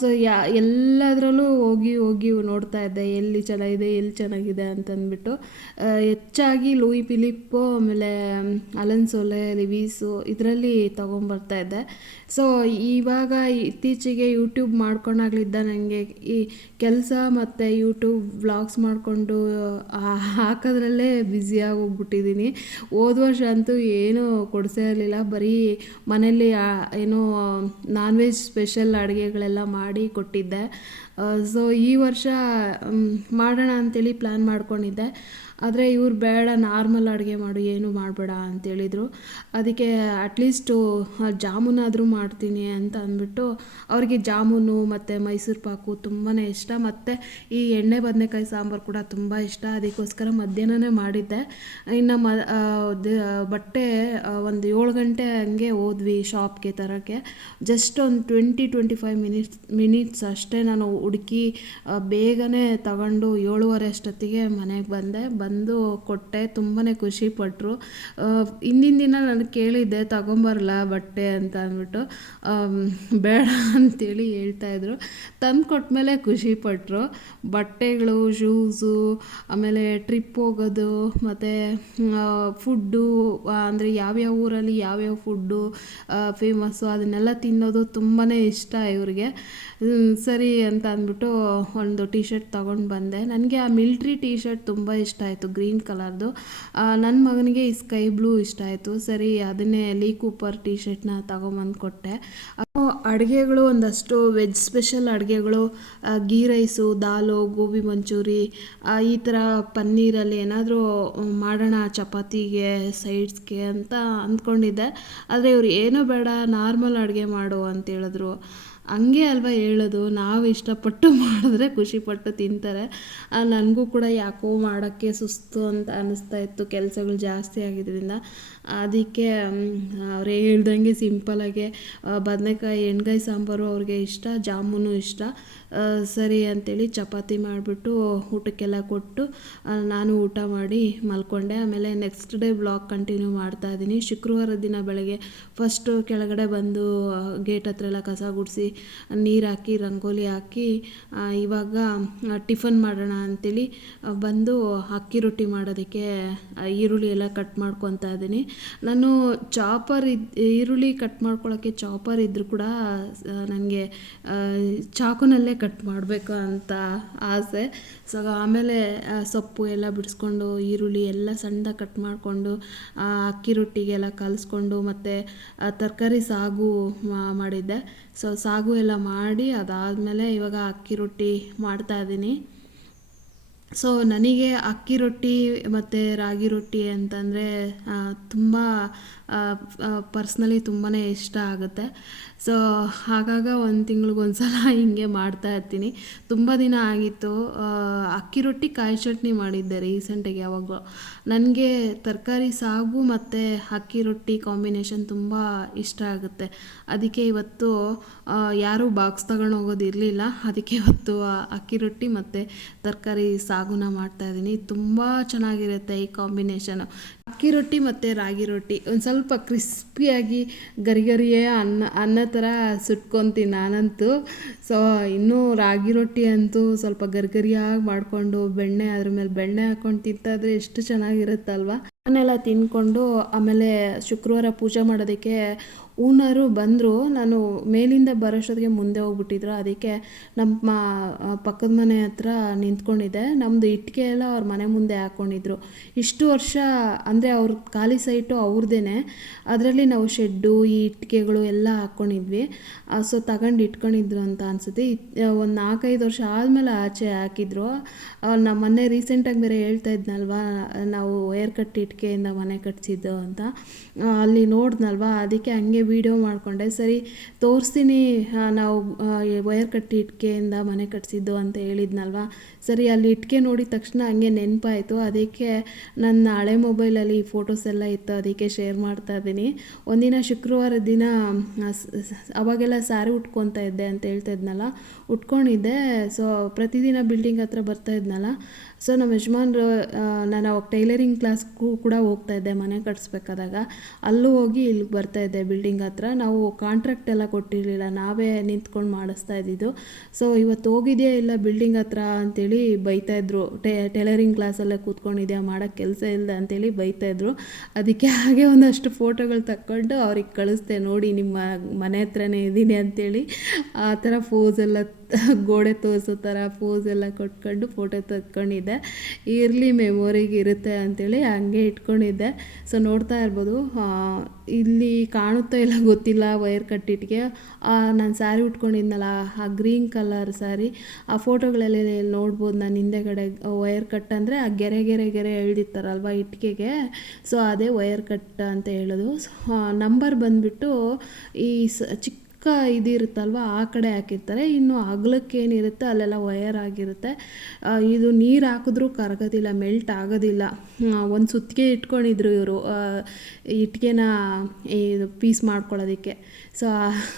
ಸೊ ಯಾ, ಎಲ್ಲದರಲ್ಲೂ ಹೋಗಿ ಹೋಗಿ ನೋಡ್ತಾ ಇದ್ದೆ. ಎಲ್ಲಿ ಚೆನ್ನಾಗಿದೆ ಎಲ್ಲಿ ಚೆನ್ನಾಗಿದೆ ಅಂತಂದ್ಬಿಟ್ಟು. ಹೆಚ್ಚಾಗಿ ಲೂಯಿ ಫಿಲಿಪ್ಪು, ಆಮೇಲೆ ಅಲನ್ ಸೋಲೆ ಲಿವೀಸು ಇದರಲ್ಲಿ ತೊಗೊಂಬರ್ತಾ ಇದ್ದೆ. ಸೊ ಇವಾಗ ಇತ್ತೀಚೆಗೆ ಯೂಟ್ಯೂಬ್ ಮಾಡ್ಕೊಂಡಾಗ್ಲಿದ್ದ ನನಗೆ ಈ ಕೆಲಸ ಮತ್ತು ಯೂಟ್ಯೂಬ್ ವ್ಲಾಗ್ಸ್ ಮಾಡಿಕೊಂಡು ಹಾಕೋದ್ರಲ್ಲೇ ಬ್ಯುಸಿಯಾಗಿ ಹೋಗ್ಬಿಟ್ಟಿದ್ದೀನಿ ಹೋದ ವರ್ಷ ಅಂತೂ ಏನೂ ಕೊಡಿಸೇ ಇರಲಿಲ್ಲ. ಬರೀ ಮನೇಲಿ ಏನು ಏನೋ ನಾನ್ ವೆಜ್ ಸ್ಪೆಷಲ್ ಅಡುಗೆಗಳೆಲ್ಲ ಮಾಡಿ ಕೊಟ್ಟಿದ್ದೆ. ಸೊ ಈ ವರ್ಷ ಮಾಡೋಣ ಅಂತೇಳಿ ಪ್ಲ್ಯಾನ್ ಮಾಡ್ಕೊಂಡಿದ್ದೆ. ಆದರೆ ಇವ್ರು ಬೇಡ, ನಾರ್ಮಲ್ ಅಡುಗೆ ಮಾಡು, ಏನು ಮಾಡಬೇಡ ಅಂತೇಳಿದರು ಅದಕ್ಕೆ ಅಟ್ಲೀಸ್ಟು ಜಾಮೂನಾದರೂ ಮಾಡ್ತೀನಿ ಅಂತ ಅಂದ್ಬಿಟ್ಟು ಅವ್ರಿಗೆ ಜಾಮೂನು ಮತ್ತು ಮೈಸೂರು ಪಾಕು ತುಂಬಾ ಇಷ್ಟ. ಮತ್ತು ಈ ಎಣ್ಣೆ ಬದನೆಕಾಯಿ ಸಾಂಬಾರು ಕೂಡ ತುಂಬ ಇಷ್ಟ. ಅದಕ್ಕೋಸ್ಕರ ಮಧ್ಯಾಹ್ನನೇ ಮಾಡಿದ್ದೆ. ಇನ್ನು ಮ ಬಟ್ಟೆ ಒಂದು ಏಳು ಗಂಟೆ ಹಂಗೆ ಹೋದ್ವಿ ಶಾಪ್ಗೆ ತರೋಕ್ಕೆ. ಜಸ್ಟ್ ಒಂದು twenty twenty five minutes minutes ಅಷ್ಟೇ ನಾನು ಹುಡುಕಿ ಬೇಗನೆ ತಗೊಂಡು ಏಳುವರೆ ಅಷ್ಟೊತ್ತಿಗೆ ಮನೆಗೆ ಬಂದೆ. ಬಂದು ಕೊಟ್ಟೆ ತುಂಬಾ ಖುಷಿಪಟ್ಟರು ಹಿಂದಿನ ದಿನ ನಾನು ಕೇಳಿದ್ದೆ ತಗೊಂಬರಲ್ಲ ಬಟ್ಟೆ ಅಂತ ಅಂದ್ಬಿಟ್ಟು. ಬೇಡ ಅಂತೇಳಿ ಹೇಳ್ತಾಯಿದ್ರು ತಂದು ಕೊಟ್ಮೇಲೆ ಖುಷಿಪಟ್ಟರು ಬಟ್ಟೆಗಳು, ಶೂಸು, ಆಮೇಲೆ ಟ್ರಿಪ್ ಹೋಗೋದು, ಮತ್ತು ಫುಡ್ಡು ಅಂದರೆ ಯಾವ್ಯಾವ ಊರಲ್ಲಿ ಯಾವ್ಯಾವ ಫುಡ್ಡು ಫೇಮಸ್ಸು ಅದನ್ನೆಲ್ಲ ತಿನ್ನೋದು ತುಂಬಾ ಇಷ್ಟ ಇವ್ರಿಗೆ. ಸರಿ ಅಂತ ಅಂದ್ಬಿಟ್ಟು ಒಂದು ಟಿ ಶರ್ಟ್ ತೊಗೊಂಡು ಬಂದೆ. ನನಗೆ ಆ ಮಿಲ್ಟ್ರಿ ಟಿ ಶರ್ಟ್ ತುಂಬ ಇಷ್ಟ ಆಯಿತು. ಗ್ರೀನ್ ಕಲರ್ದು. ನನ್ನ ಮಗನಿಗೆ ಈ ಸ್ಕೈ ಬ್ಲೂ ಇಷ್ಟ ಆಯಿತು. ಸರಿ, ಅದನ್ನೇ ಲೀ ಕೂಪರ್ ಟಿ ಶರ್ಟ್ನ ತಗೊಂಬಂದು ಕೊಟ್ಟೆ. ಅಡುಗೆಗಳು ಒಂದಷ್ಟು ವೆಜ್ ಸ್ಪೆಷಲ್ ಅಡುಗೆಗಳು ಗೀ ರೈಸು, ದಾಲು, ಗೋಬಿ ಮಂಚೂರಿ ಈ ಥರ ಪನ್ನೀರಲ್ಲಿ ಏನಾದರೂ ಮಾಡೋಣ ಚಪಾತಿಗೆ, ಸೈಡ್ಸ್ಗೆ ಅಂತ ಅಂದ್ಕೊಂಡಿದ್ದೆ. ಆದರೆ ಇವರು, ಏನೂ ಬೇಡ, ನಾರ್ಮಲ್ ಅಡುಗೆ ಮಾಡು ಅಂತ ಹೇಳಿದ್ರು. ಹಂಗೆ ಅಲ್ವಾ ಹೇಳೋದು? ನಾವು ಇಷ್ಟಪಟ್ಟು ಮಾಡಿದ್ರೆ ಖುಷಿಪಟ್ಟು ತಿಂತಾರೆ. ನನಗೂ ಕೂಡ ಯಾಕೋ ಮಾಡೋಕ್ಕೆ ಸುಸ್ತು ಅಂತ ಅನ್ನಿಸ್ತಾ ಇತ್ತು. ಕೆಲಸಗಳು ಜಾಸ್ತಿ ಆಗಿದ್ದರಿಂದ ಅದಕ್ಕೆ ಅವ್ರು ಹೇಳ್ದಂಗೆ ಸಿಂಪಲಾಗೆ ಬದನೆಕಾಯಿ ಎಣ್ಗಾಯಿ ಸಾಂಬಾರು ಅವ್ರಿಗೆ ಇಷ್ಟ ಜಾಮೂನು ಇಷ್ಟ. ಸರಿ ಅಂತೇಳಿ ಚಪಾತಿ ಮಾಡಿಬಿಟ್ಟು ಊಟಕ್ಕೆಲ್ಲ ಕೊಟ್ಟು ನಾನು ಊಟ ಮಾಡಿ ಮಲ್ಕೊಂಡೆ. ಆಮೇಲೆ ನೆಕ್ಸ್ಟ್ ಡೇ ಬ್ಲಾಗ್ ಕಂಟಿನ್ಯೂ ಮಾಡ್ತಾ ಇದ್ದೀನಿ. ಶುಕ್ರವಾರ ದಿನ ಬೆಳಗ್ಗೆ ಫಸ್ಟು ಕೆಳಗಡೆ ಬಂದು ಗೇಟ್ ಹತ್ರ ಎಲ್ಲ ಕಸ ಗುಡಿಸಿ ನೀರು ಹಾಕಿ ರಂಗೋಲಿ ಹಾಕಿ ಇವಾಗ ಟಿಫನ್ ಮಾಡೋಣ ಅಂತೇಳಿ ಆ, ಬಂದು ಅಕ್ಕಿ ರೊಟ್ಟಿ ಮಾಡೋದಕ್ಕೆ ಈರುಳ್ಳಿ ಎಲ್ಲ ಕಟ್ ಮಾಡ್ಕೊತಾ ಇದ್ದೀನಿ. ನಾನು ಚಾಪರ್ ಇದ್, ಈರುಳ್ಳಿ ಕಟ್ ಮಾಡ್ಕೊಳ್ಳೋಕ್ಕೆ ಚಾಪರ್ ಇದ್ದರೂ ಕೂಡ ನನಗೆ ಚಾಕುನಲ್ಲೇ ಕಟ್ ಮಾಡಬೇಕು ಅಂತ ಆಸೆ. ಸೊ ಆಮೇಲೆ ಸೊಪ್ಪು ಎಲ್ಲ ಬಿಡಿಸ್ಕೊಂಡು, ಈರುಳ್ಳಿ ಎಲ್ಲ ಸಣ್ಣದಾಗಿ ಕಟ್ ಮಾಡಿಕೊಂಡು ಅಕ್ಕಿ ರೊಟ್ಟಿಗೆಲ್ಲ ಕಲಿಸ್ಕೊಂಡು ಮತ್ತು ತರಕಾರಿ ಸಾಗು ಮಾಡಿದ್ದೆ. ಸೊ ಸಾಗು ಎಲ್ಲ ಮಾಡಿ ಅದಾದಮೇಲೆ ಇವಾಗ ಅಕ್ಕಿ ರೊಟ್ಟಿ ಮಾಡ್ತಾ ಇದ್ದೀನಿ. ಸೊ ನನಗೆ ಅಕ್ಕಿ ರೊಟ್ಟಿ ಮತ್ತು ರಾಗಿ ರೊಟ್ಟಿ ಅಂತಂದರೆ ತುಂಬ ಪರ್ಸ್ನಲಿ ತುಂಬಾ ಇಷ್ಟ ಆಗುತ್ತೆ. ಸೊ ಆಗಾಗ ಒಂದು ತಿಂಗ್ಳಿಗೆ ಸಲ ಹಿಂಗೆ ಮಾಡ್ತಾ ಇರ್ತೀನಿ. ತುಂಬ ದಿನ ಆಗಿತ್ತು. ಅಕ್ಕಿ ರೊಟ್ಟಿ, ಕಾಯಿ ಚಟ್ನಿ ಮಾಡಿದ್ದೆ ರೀಸೆಂಟಾಗಿ ಯಾವಾಗಲೂ. ನನಗೆ ತರಕಾರಿ, ಸಾಗು ಮತ್ತು ಅಕ್ಕಿ ರೊಟ್ಟಿ ಕಾಂಬಿನೇಷನ್ ತುಂಬ ಇಷ್ಟ ಆಗುತ್ತೆ. ಅದಕ್ಕೆ ಇವತ್ತು ಯಾರೂ ಬಾಕ್ಸ್ ತಗೊಂಡು ಹೋಗೋದಿರಲಿಲ್ಲ ಅದಕ್ಕೆ ಇವತ್ತು ಅಕ್ಕಿ ರೊಟ್ಟಿ ಮತ್ತು ತರಕಾರಿ, ಸಾಗುನ ಮಾಡ್ತಾಯಿದ್ದೀನಿ ತುಂಬ ಚೆನ್ನಾಗಿರುತ್ತೆ ಈ ಕಾಂಬಿನೇಷನು ಅಕ್ಕಿ ರೊಟ್ಟಿ ಮತ್ತು ರಾಗಿ ರೊಟ್ಟಿ. ಒಂದು ಸ್ವಲ್ಪ ಕ್ರಿಸ್ಪಿಯಾಗಿ ಗರಿ ಗರಿಯೇ ಅನ್ನ ಅನ್ನ ಥರ ಸುಟ್ಕೊತೀನಿ ನಾನಂತೂ. ಸೊ ಇನ್ನೂ ರಾಗಿ ರೊಟ್ಟಿ ಅಂತೂ ಸ್ವಲ್ಪ ಗರಿಗರಿಯಾಗಿ ಮಾಡಿಕೊಂಡು ಬೆಣ್ಣೆ ಅದ್ರ ಮೇಲೆ ಬೆಣ್ಣೆ ಹಾಕ್ಕೊಂಡು ತಿಂತಾದ್ರೆ ಎಷ್ಟು ಚೆನ್ನಾಗಿರುತ್ತಲ್ವ? ಅವನ್ನೆಲ್ಲ ತಿನ್ಕೊಂಡು ಆಮೇಲೆ ಶುಕ್ರವಾರ ಪೂಜೆ ಮಾಡೋದಕ್ಕೆ ಊನರು ಬಂದರು, ನಾನು ಮೇಲಿಂದ ಬರೋಷ್ಟೊತ್ತಿಗೆ ಮುಂದೆ ಹೋಗ್ಬಿಟ್ಟಿದ್ರು. ಅದಕ್ಕೆ ನಮ್ಮ ಪಕ್ಕದ ಮನೆ ಹತ್ರ ನಿಂತ್ಕೊಂಡಿದ್ದೆ. ನಮ್ಮದು ಇಟ್ಟಿಗೆ ಎಲ್ಲ ಅವ್ರ ಮನೆ ಮುಂದೆ ಹಾಕ್ಕೊಂಡಿದ್ರು ಇಷ್ಟು ವರ್ಷ ಅಂದರೆ ಅವ್ರ ಖಾಲಿ ಸೈಟು ಅವ್ರದ್ದೇ ಅದರಲ್ಲಿ ನಾವು ಶೆಡ್ಡು, ಈ ಇಟ್ಟಿಗೆಗಳು ಎಲ್ಲ ಹಾಕ್ಕೊಂಡಿದ್ವಿ ಸೊ ತಗೊಂಡು ಇಟ್ಕೊಂಡಿದ್ರು ಅಂತ ಅನಿಸುತ್ತೆ. ಒಂದು ನಾಲ್ಕೈದು ವರ್ಷ ಆದಮೇಲೆ ಆಚೆ ಹಾಕಿದ್ರು. ನಮ್ಮ ಮೊನ್ನೆ ರೀಸೆಂಟಾಗಿ ಬೇರೆ ಹೇಳ್ತಾ ಇದ್ನಲ್ವಾ, ನಾವು ವೈರ್ ಕಟ್ ಇಟ್ಟಿಗೆಯಿಂದ ಮನೆ ಕಟ್ಸಿದ್ದು ಅಂತ. ಅಲ್ಲಿ ನೋಡಿದ್ನಲ್ವಾ, ಅದಕ್ಕೆ ಹಂಗೆ ವೀಡಿಯೋ ಮಾಡಿಕೊಂಡೆ, ಸರಿ ತೋರಿಸ್ತೀನಿ ನಾವು ವೈರ್ ಕಟ್ಟಿ ಇಟ್ಕೆಯಿಂದ ಮನೆ ಕಟ್ಸಿದ್ದು ಅಂತ ಹೇಳಿದ್ನಲ್ವಾ? ಸರಿ ಅಲ್ಲಿ ಇಟ್ಕೆ ನೋಡಿದ ತಕ್ಷಣ ಹಂಗೆ ನೆನಪಾಯಿತು. ಅದಕ್ಕೆ ನನ್ನ ಹಳೆ ಮೊಬೈಲಲ್ಲಿ ಫೋಟೋಸ್ ಎಲ್ಲ ಇತ್ತು, ಅದಕ್ಕೆ ಶೇರ್ ಮಾಡ್ತಾ ಇದ್ದೀನಿ. ಒಂದಿನ ಶುಕ್ರವಾರ ದಿನ ಅವಾಗೆಲ್ಲ ಸ್ಯಾರಿ ಉಟ್ಕೊತಾ ಇದ್ದೆ ಅಂತ ಹೇಳ್ತಾ ಇದ್ನಲ್ಲ, ಉಟ್ಕೊಂಡಿದ್ದೆ. ಸೊ ಪ್ರತಿದಿನ ಬಿಲ್ಡಿಂಗ್ ಹತ್ರ ಬರ್ತಾ ಇದ್ನಲ್ಲ ಸೊ ನಮ್ಮ ಯಜಮಾನ್ರು ನಾನು ಅವಾಗ ಟೈಲರಿಂಗ್ ಕ್ಲಾಸ್ಗೂ ಕೂಡ ಹೋಗ್ತಾ ಇದ್ದೆ, ಮನೆ ಕಟ್ಸ್ಬೇಕಾದಾಗ. ಅಲ್ಲೂ ಹೋಗಿ ಇಲ್ಲಿಗೆ ಬರ್ತಾ ಇದ್ದೆ ಬಿಲ್ಡಿಂಗ್ ಹತ್ರ. ನಾವು ಕಾಂಟ್ರಾಕ್ಟ್ ಎಲ್ಲ ಕೊಟ್ಟಿರಲಿಲ್ಲ, ನಾವೇ ನಿಂತ್ಕೊಂಡು ಮಾಡಿಸ್ತಾ ಇದ್ದಿದ್ದು. ಸೊ ಇವತ್ತು ಹೋಗಿದೆಯಾ ಇಲ್ಲ ಬಿಲ್ಡಿಂಗ್ ಹತ್ರ ಅಂತೇಳಿ ಬೈತಾ ಇದ್ರು. ಟೆ, ಟೈಲರಿಂಗ್ ಕ್ಲಾಸಲ್ಲೇ ಕೂತ್ಕೊಂಡಿದ್ಯಾ ಮಾಡೋಕ್ಕೆ ಕೆಲಸ ಇಲ್ಲ ಅಂತೇಳಿ ಬೈತಾ ಇದ್ರು. ಅದಕ್ಕೆ ಹಾಗೆ ಒಂದಷ್ಟು ಫೋಟೋಗಳು ತಕ್ಕೊಂಡು ಅವ್ರಿಗೆ ಕಳಿಸ್ದೆ, ನೋಡಿ, ನಿಮ್ಮ ಮನೆ ಹತ್ರನೇ ಇದ್ದೀನಿ ಅಂತೇಳಿ. ಆ ಥರ ಫೋಸ್ ಎಲ್ಲ ಗೋಡೆ ತೋರಿಸೋ ಥರ ಪೋಸ್ ಎಲ್ಲ ಕೊಟ್ಕೊಂಡು ಫೋಟೋ ತೆಕ್ಕೊಂಡಿದ್ದೆ ಇರಲಿ ಮೆಮೊರಿಗೆ ಇರುತ್ತೆ ಅಂಥೇಳಿ ಹಂಗೆ ಇಟ್ಕೊಂಡಿದ್ದೆ. ಸೊ ನೋಡ್ತಾ ಇರ್ಬೋದು. ಇಲ್ಲಿ ಕಾಣುತ್ತೋ ಇಲ್ಲ ಗೊತ್ತಿಲ್ಲ ವೈರ್ ಕಟ್ಟಿಟ್ಗೆ. ನಾನು ಸ್ಯಾರಿ ಉಟ್ಕೊಂಡಿದ್ನಲ್ಲ, ಆ ಗ್ರೀನ್ ಕಲರ್ ಸ್ಯಾರಿ ಆ ಫೋಟೋಗಳಲ್ಲಿ ನೋಡ್ಬೋದು ನಾನು ಹಿಂದೆಗಡೆ ವೈರ್ ಕಟ್ ಅಂದರೆ ಆ ಗೆರೆ ಗೆರೆ ಗೆರೆ ಎಳ್ದಿರ್ತಾರಲ್ವ ಇಟ್ಟಿಗೆಗೆ ಸೊ ಅದೇ ವೈರ್ ಕಟ್ ಅಂತ ಹೇಳೋದು. ನಂಬರ್ ಬಂದುಬಿಟ್ಟು ಈ ಸ ಚಿಕ್ಕ ಚಿಕ್ಕ ಇದಿರುತ್ತಲ್ವ, ಆ ಕಡೆ ಹಾಕಿರ್ತಾರೆ. ಇನ್ನು ಅಗಲಕ್ಕೇನಿರುತ್ತೆ ಅಲ್ಲೆಲ್ಲ ವಯರ್ ಆಗಿರುತ್ತೆ. ಇದು ನೀರು ಹಾಕಿದ್ರೂ ಕರಗೋದಿಲ್ಲ ಮೆಲ್ಟ್ ಆಗೋದಿಲ್ಲ. ಒಂದು ಸುತ್ತಿಗೆ ಇಟ್ಕೊಂಡಿದ್ರು ಇವರು. ಇಟ್ಕೆನ ಇದು ಪೀಸ್ ಮಾಡ್ಕೊಳ್ಳೋದಕ್ಕೆ. ಸೊ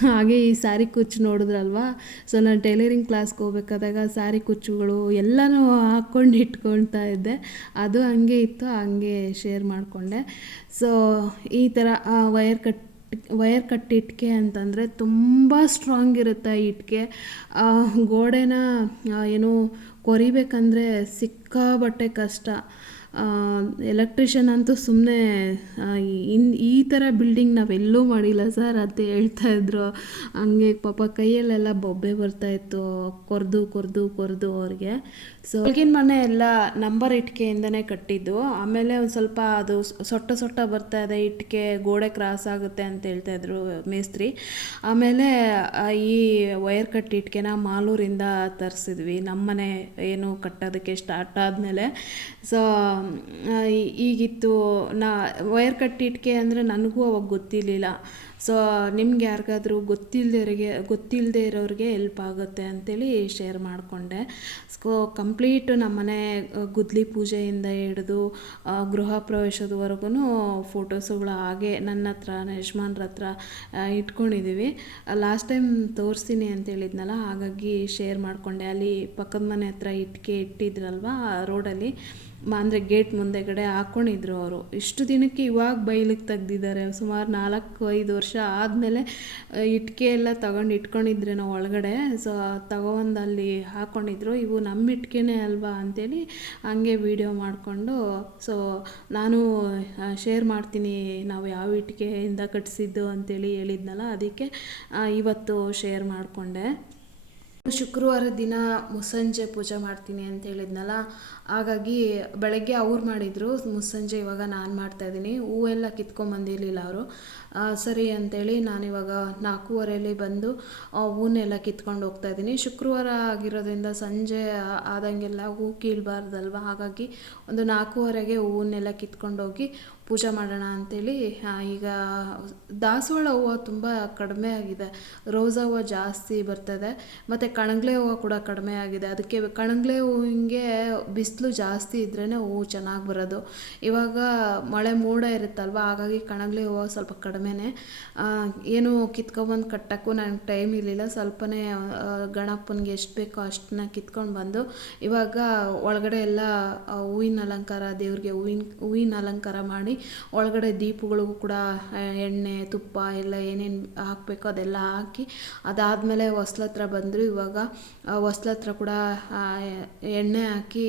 ಹಾಗೆ ಈ ಸ್ಯಾರಿ ಕುಚ್ಚು ನೋಡಿದ್ರಲ್ವ? ಸೊ ನಾನು ಟೈಲರಿಂಗ್ ಕ್ಲಾಸ್ಗೆ ಹೋಗ್ಬೇಕಾದಾಗ ಸ್ಯಾರಿ ಕುಚ್ಚುಗಳು ಎಲ್ಲನೂ ಹಾಕ್ಕೊಂಡು ಇಟ್ಕೊಳ್ತಾ ಇದ್ದೆ. ಅದು ಹಂಗೆ ಇತ್ತು, ಹಂಗೆ ಶೇರ್ ಮಾಡಿಕೊಂಡೆ. ಸೊ ಈ ಥರ ವಯರ್ ಕಟ್ ವಯರ್ ಕಟ್ ಇಟ್ಕೆ ಅಂತಂದರೆ ತುಂಬ ಸ್ಟ್ರಾಂಗ್ ಇರುತ್ತೆ ಆ ಇಟ್ಕೆ. ಗೋಡೆನ ಏನು ಕೊರಿಬೇಕಂದ್ರೆ ಸಿಕ್ಕಾಪಟ್ಟೆ ಕಷ್ಟ. ಎಲೆಕ್ಟ್ರಿಷಿಯನ್ ಅಂತೂ ಸುಮ್ಮನೆ ಇನ್, ಈ ಥರ ಬಿಲ್ಡಿಂಗ್ ನಾವೆಲ್ಲೂ ಮಾಡಿಲ್ಲ ಸರ್ ಅಂತ ಹೇಳ್ತಾ ಇದ್ರು. ಹಂಗೆ ಪಾಪ ಕೈಯಲ್ಲೆಲ್ಲ ಬೊಬ್ಬೆ ಬರ್ತಾಯಿತ್ತು ಕೊರೆದು ಕೊರೆದು ಕೊರೆದು ಅವ್ರಿಗೆ. ಸೊ ಈಗಿನ ಮನೆ ಎಲ್ಲ ನಂಬರ್ ಇಟ್ಕೆಯಿಂದನೇ ಕಟ್ಟಿದ್ದು. ಆಮೇಲೆ ಒಂದು ಸ್ವಲ್ಪ ಅದು ಸೊಟ್ಟ ಸೊಟ್ಟ ಬರ್ತಾ ಇದೆ, ಇಟ್ಕೆ ಗೋಡೆ ಕ್ರಾಸ್ ಆಗುತ್ತೆ ಅಂತ ಹೇಳ್ತಾ ಇದ್ರು ಮೇಸ್ತ್ರಿ. ಆಮೇಲೆ ಈ ವೈರ್ ಕಟ್ ಇಟ್ಕೆನ ಮಾಲೂರಿಂದ ತರಿಸಿದ್ವಿ. ನಮ್ಮನೆ ಏನು ಕಟ್ಟೋದಕ್ಕೆ ಸ್ಟಾರ್ಟ್ ಆದಮೇಲೆ. ಸೊ ಈಗಿತ್ತು ನಾ ವೈರ್ ಕಟ್ ಇಟ್ಕೆ ಅಂದರೆ ನನಗೂ ಅವಾಗ ಗೊತ್ತಿರಲಿಲ್ಲ. ಸೊ ನಿಮ್ಗೆ ಯಾರಿಗಾದ್ರೂ ಗೊತ್ತಿಲ್ಲದವ್ರಿಗೆ ಗೊತ್ತಿಲ್ಲದೆ ಇರೋರಿಗೆ ಹೆಲ್ಪ್ ಆಗುತ್ತೆ ಅಂತೇಳಿ ಶೇರ್ ಮಾಡಿಕೊಂಡೆ. ಸೊ ಕಂಪ್ಲೀಟ್ ನಮ್ಮನೆ ಗುದ್ಲಿ ಪೂಜೆಯಿಂದ ಹಿಡಿದು ಗೃಹ ಪ್ರವೇಶದವರೆಗೂ ಫೋಟೋಸುಗಳು ಹಾಗೆ ನನ್ನ ಹತ್ರ, ಯಜಮಾನ್ರ ಹತ್ರ ಇಟ್ಕೊಂಡಿದ್ದೀವಿ ಲಾಸ್ಟ್ ಟೈಮ್ ತೋರಿಸ್ತೀನಿ ಅಂತ ಹೇಳಿದ್ನಲ್ಲ, ಹಾಗಾಗಿ ಶೇರ್ ಮಾಡಿಕೊಂಡೆ. ಅಲ್ಲಿ ಪಕ್ಕದ ಮನೆ ಹತ್ರ ಇಟ್ಕೆ ಇಟ್ಟಿದ್ರಲ್ವ ರೋಡಲ್ಲಿ ಅಂದರೆ ಗೇಟ್ ಮುಂದೆಗಡೆ ಹಾಕ್ಕೊಂಡಿದ್ರು ಅವರು. ಇಷ್ಟು ದಿನಕ್ಕೆ ಇವಾಗ ಬೈಲಿಗೆ ತೆಗ್ದಿದ್ದಾರೆ. ಸುಮಾರು ನಾಲ್ಕು, ಐದು ವರ್ಷ ಆದಮೇಲೆ ಇಟ್ಕೆ ಎಲ್ಲ ತಗೊಂಡು ಇಟ್ಕೊಂಡಿದ್ರೇನೋ ಒಳಗಡೆ. ಸೊ ತಗೊಂಡು ಅಲ್ಲಿ ಹಾಕ್ಕೊಂಡಿದ್ರು ಇವು ನಮ್ಮ ಇಟ್ಕೆನೇ ಅಲ್ವಾ ಅಂತೇಳಿ ಹಂಗೆ ವಿಡಿಯೋ ಮಾಡಿಕೊಂಡು ಸೊ ನಾನು ಶೇರ್ ಮಾಡ್ತೀನಿ ನಾವು ಯಾವ ಇಟ್ಕೆಯಿಂದ ಕಟ್ಸಿದ್ದು ಅಂತೇಳಿ ಹೇಳಿದ್ನಲ್ಲ, ಅದಕ್ಕೆ ಇವತ್ತು ಶೇರ್ ಮಾಡಿಕೊಂಡೆ. ಶುಕ್ರವಾರ ದಿನ ಮುಸ್ಸಂಜೆ ಪೂಜೆ ಮಾಡ್ತೀನಿ ಅಂತ ಹೇಳಿದ್ನಲ್ಲ, ಹಾಗಾಗಿ ಬೆಳಗ್ಗೆ ಅವ್ರು ಮಾಡಿದರು ಮುಸ್ಸಂಜೆ, ಇವಾಗ ನಾನು ಮಾಡ್ತಾಯಿದ್ದೀನಿ ಹೂವೆಲ್ಲ ಕಿತ್ಕೊಂಬಂದಿರಲಿಲ್ಲ ಅವರು. ಸರಿ ಅಂತೇಳಿ ನಾನಿವಾಗ ನಾಲ್ಕೂವರೆಯಲ್ಲಿ ಬಂದು ಹೂನೆಲ್ಲ ಕಿತ್ಕೊಂಡು ಹೋಗ್ತಾ ಇದ್ದೀನಿ. ಶುಕ್ರವಾರ ಆಗಿರೋದ್ರಿಂದ ಸಂಜೆ ಆದಂಗೆಲ್ಲ ಹೂ ಕೀಳಬಾರ್ದಲ್ವ? ಹಾಗಾಗಿ ಒಂದು ನಾಲ್ಕೂವರೆಗೆ ಹೂವನ್ನೆಲ್ಲ ಕಿತ್ಕೊಂಡು ಹೋಗಿ ಪೂಜೆ ಮಾಡೋಣ ಅಂತೇಳಿ ಈಗ ದಾಸವಾಳ ಹೂವು ತುಂಬ ಕಡಿಮೆ ಆಗಿದೆ. ರೋಸಾ ಹೂವು ಜಾಸ್ತಿ ಬರ್ತದೆ ಮತ್ತು ಕಣಗ್ಲೆ ಹೂವು ಕೂಡ ಕಡಿಮೆ ಆಗಿದೆ. ಅದಕ್ಕೆ ಕಣಗ್ಲೆ ಹೂವಿಗೆ ಬಿಸಿಲು ಜಾಸ್ತಿ ಇದ್ರೇ ಹೂವು ಚೆನ್ನಾಗಿ ಬರೋದು. ಇವಾಗ ಮಳೆ ಮೋಡ ಇರುತ್ತಲ್ವ ಹಾಗಾಗಿ ಕಣಗ್ಲೆ ಹೂವು ಸ್ವಲ್ಪ ಕಡಿಮೆನೇ. ಆ, ಏನು ಕಿತ್ಕೊಂಬಂದು ಕಟ್ಟೋಕ್ಕೂ ನನಗೆ ಟೈಮ್ ಇರಲಿಲ್ಲ. ಸ್ವಲ್ಪನೇ ಗಣಪನಿಗೆ ಎಷ್ಟು ಬೇಕೋ ಅಷ್ಟನ್ನ ಕಿತ್ಕೊಂಡು ಬಂದು ಇವಾಗ ಒಳಗಡೆ ಎಲ್ಲ ಹೂವಿನ ಅಲಂಕಾರ ದೇವ್ರಿಗೆ ಹೂವಿನ ಹೂವಿನ ಅಲಂಕಾರ ಮಾಡಿ ಒಳಗಡೆ ದೀಪಗಳಿಗೂ ಕೂಡ ಎಣ್ಣೆ, ತುಪ್ಪ ಎಲ್ಲ ಏನೇನು ಹಾಕಬೇಕು ಅದೆಲ್ಲ ಹಾಕಿ ಅದಾದಮೇಲೆ ಹೊಸ್ಲತ್ರ ಬಂದರು. ಇವಾಗ ಹೊಸ್ಲತ್ರ ಕೂಡ ಎಣ್ಣೆ ಹಾಕಿ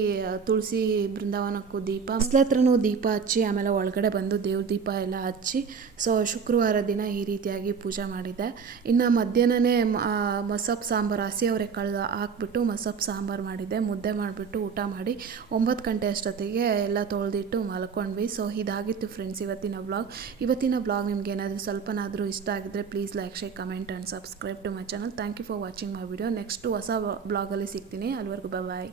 ತುಳಸಿ ಬೃಂದಾವನಕ್ಕೂ ದೀಪ. ಹೊಸ್ಲತ್ರನೂ ದೀಪ ಹಚ್ಚಿ ಆಮೇಲೆ ಒಳಗಡೆ ಬಂದು ದೇವ್ರ ದೀಪ ಎಲ್ಲ ಹಚ್ಚಿ, ಸೊ ಶುಕ್ರವಾರ ದಿನ ಈ ರೀತಿಯಾಗಿ ಪೂಜೆ ಮಾಡಿದೆ. ಇನ್ನು ಮಧ್ಯಾಹ್ನನೇ ಮಸಪ್ ಸಾಂಬಾರು ಹಸಿ ಅವರೆಕಾಳು ಹಾಕ್ಬಿಟ್ಟು ಮಸಪ್ ಸಾಂಬಾರು ಮಾಡಿದ್ದೆ ಮುದ್ದೆ ಮಾಡಿಬಿಟ್ಟು ಊಟ ಮಾಡಿ ಒಂಬತ್ತು ಗಂಟೆ ಅಷ್ಟೊತ್ತಿಗೆ ಎಲ್ಲ ತೊಳೆದಿಟ್ಟು ಮಲ್ಕೊಂಡ್ವಿ. ಸೊ ಇದಾಗಿತ್ತು. ಫ್ರೆಂಡ್ಸ್ ಇವತ್ತಿನ ಬ್ಲಾಗ್ ಇವತ್ತಿನ ಬ್ಲಾಗ್ ನಿಮ್ಗೆ ಏನಾದರೂ ಸ್ವಲ್ಪನಾದರೂ ಇಷ್ಟ ಆಗಿದ್ರೆ please like share comment and subscribe to my channel thank you for watching my video next ಹೊಸ ಬ್ಲಾಗಲ್ಲಿ ಸಿಗ್ತೀನಿ. ಅಲ್ಲಿವರೆಗೂ ಬಾಯ್